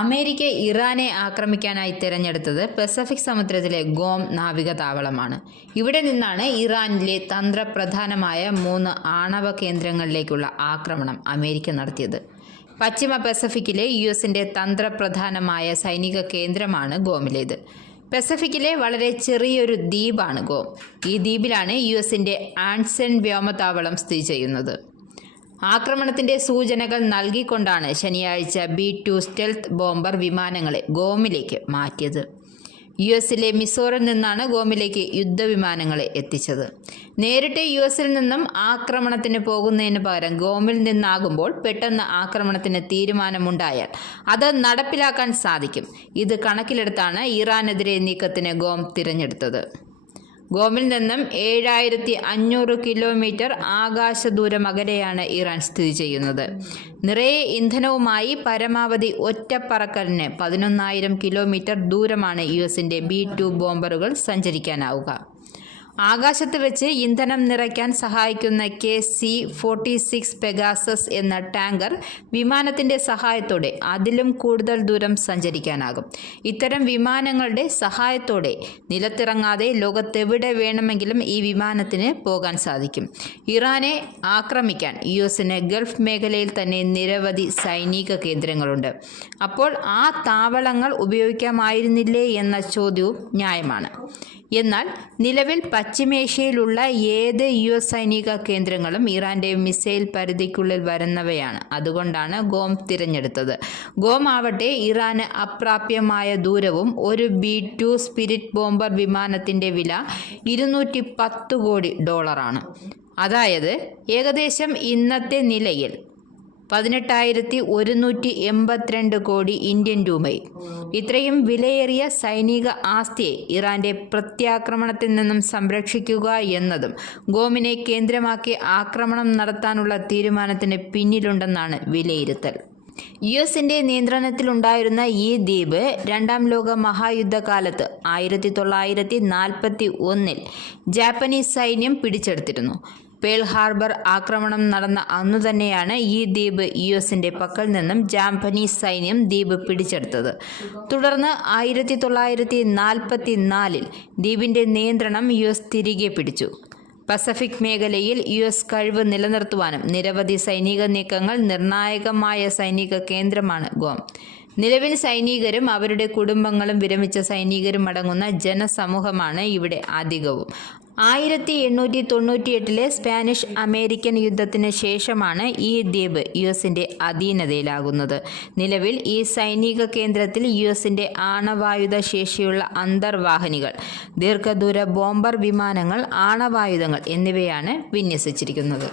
America ഇറാനെ ആക്രമിക്കാനായി തിരഞ്ഞെടുത്തത് Pacific സമുദ്രത്തിലെ ഗോം നാവിക താവളമാണ്. ഇവിടെ നിന്നാണ് ഇറാനിലെ തന്ത്രപ്രധാനമായ 3 ആണവ കേന്ദ്രങ്ങളിലേക്കുള്ള ആക്രമണം അമേരിക്ക നടത്തിയത്. പശ്ചിമ പസഫിക്കിലെ യുഎസിന്റെ തന്ത്രപ്രധാനമായ സൈനിക കേന്ദ്രമാണ് ഗോമിലേത്. പസഫിക്കിലെ വളരെ ചെറിയൊരു ദ്വീപാണ് ഗോം. ഈ ദ്വീപിലാണ് യുഎസിന്റെ ആൻഡ്സൺ വ്യോമതാവളം സ്ഥിതി ചെയ്യുന്നത്. ആക്രമണത്തിന്റെ സൂചനകൾ നൽകിക്കൊണ്ടാണ് ശനിയാഴ്ച B-2 സ്റ്റെൽത്ത് ബോംബർ വിമാനങ്ങളെ ഗോമിലേക്ക് മാറ്റിയത്. യുഎസിലെ മിസോറിൽ നിന്നാണ് ഗോമിലേക്ക് യുദ്ധവിമാനങ്ങളെ എത്തിച്ചത്. നേരിട്ട് യുഎസിൽ നിന്നും ആക്രമണത്തിന് പോകുന്നതിന് പകരം ഗോമിൽ നിന്നാകുമ്പോൾ പെട്ടെന്ന് ആക്രമണത്തിന് തീരുമാനമുണ്ടായാൽ അത് നടപ്പിലാക്കാൻ സാധിക്കും. ഇത് കണക്കിലെടുത്താണ് ഇറാനെതിരെ നീക്കത്തിന് ഗോം തിരഞ്ഞെടുത്തത്. ഗോമിൽ നിന്നും 7500 കിലോമീറ്റർ ആകാശദൂരം അകലെയാണ് ഇറാൻ സ്ഥിതി ചെയ്യുന്നത്. നിറയെ ഇന്ധനവുമായി പരമാവധി ഒറ്റപ്പറക്കലിന് 11,000 കിലോമീറ്റർ ദൂരമാണ് യുഎസിന്റെ B-2 ബോംബറുകൾ സഞ്ചരിക്കാനാവുക. ആകാശത്ത് വെച്ച് ഇന്ധനം നിറയ്ക്കാൻ സഹായിക്കുന്ന KC-46 പെഗാസസ് എന്ന ടാങ്കർ വിമാനത്തിന്റെ സഹായത്തോടെ അതിലും കൂടുതൽ ദൂരം സഞ്ചരിക്കാനാകും. ഇത്തരം വിമാനങ്ങളുടെ സഹായത്തോടെ നിലത്തിറങ്ങാതെ ലോകത്തെവിടെ വേണമെങ്കിലും ഈ വിമാനത്തിന് പോകാൻ സാധിക്കും. ഇറാനെ ആക്രമിക്കാൻ യുഎസിന് ഗൾഫ് മേഖലയിൽ തന്നെ നിരവധി സൈനിക കേന്ദ്രങ്ങളുണ്ട്. അപ്പോൾ ആ താവളങ്ങൾ ഉപയോഗിക്കാമായിരുന്നില്ലേ എന്ന ചോദ്യവും ന്യായമാണ്. എന്നാൽ നിലവിൽ പശ്ചിമേഷ്യയിലുള്ള ഏത് യുഎസ് സൈനിക കേന്ദ്രങ്ങളും ഇറാന്റെ മിസൈൽ പരിധിക്കുള്ളിൽ വരുന്നവയാണ്. അതുകൊണ്ടാണ് ഗോം തിരഞ്ഞെടുത്തത്. ഗോം ആവട്ടെ ഇറാന് അപ്രാപ്യമായ ദൂരവും ഒരു B-2 സ്പിരിറ്റ് ബോംബർ വിമാനത്തിന്റെ വില $210 കോടി. അതായത് ഏകദേശം ഇന്നത്തെ നിലയിൽ 18,182 കോടി ഇന്ത്യൻ രൂപയിൽ. ഇത്രയും വിലയേറിയ സൈനിക ആസ്തിയെ ഇറാന്റെ പ്രത്യാക്രമണത്തിൽ നിന്നും സംരക്ഷിക്കുക എന്നതും ഗോമിനെ കേന്ദ്രമാക്കി ആക്രമണം നടത്താനുള്ള തീരുമാനത്തിന് പിന്നിലുണ്ടെന്നാണ് വിലയിരുത്തൽ. യുഎസിന്റെ നിയന്ത്രണത്തിലുണ്ടായിരുന്ന ഈ ദ്വീപ് 2ാം ലോക മഹായുദ്ധകാലത്ത് 1941 ജാപ്പനീസ് സൈന്യം പിടിച്ചെടുത്തിരുന്നു. പേൾ ഹാർബർ ആക്രമണം നടന്ന അന്നുതന്നെയാണ് ഈ ദ്വീപ് യുഎസിന്റെ പക്കൽ നിന്നും ജാപ്പനീസ് സൈന്യം ദ്വീപ് പിടിച്ചെടുത്തത്. തുടർന്ന് 1944 ദ്വീപിന്റെ നിയന്ത്രണം യുഎസ് തിരികെ പിടിച്ചു. പസഫിക് മേഖലയിൽ യുഎസ് കഴിവ് നിലനിർത്തുവാനും നിരവധി സൈനിക നീക്കങ്ങൾ നിർണായകമായ സൈനിക കേന്ദ്രമാണ് ഗോം. നിലവിൽ സൈനികരും അവരുടെ കുടുംബങ്ങളും വിരമിച്ച സൈനികരും അടങ്ങുന്ന ജനസമൂഹമാണ് ഇവിടെ അധികവും. 1898 സ്പാനിഷ് അമേരിക്കൻ യുദ്ധത്തിന് ശേഷമാണ് ഈ ദ്വീപ് യുഎസിന്റെ അധീനതയിലാകുന്നത്. നിലവിൽ ഈ സൈനിക കേന്ദ്രത്തിൽ യുഎസിന്റെ ആണവായുധ ശേഷിയുള്ള അന്തർവാഹിനികൾ, ദീർഘദൂര ബോംബർ വിമാനങ്ങൾ, ആണവായുധങ്ങൾ എന്നിവയാണ് വിന്യസിച്ചിരിക്കുന്നത്.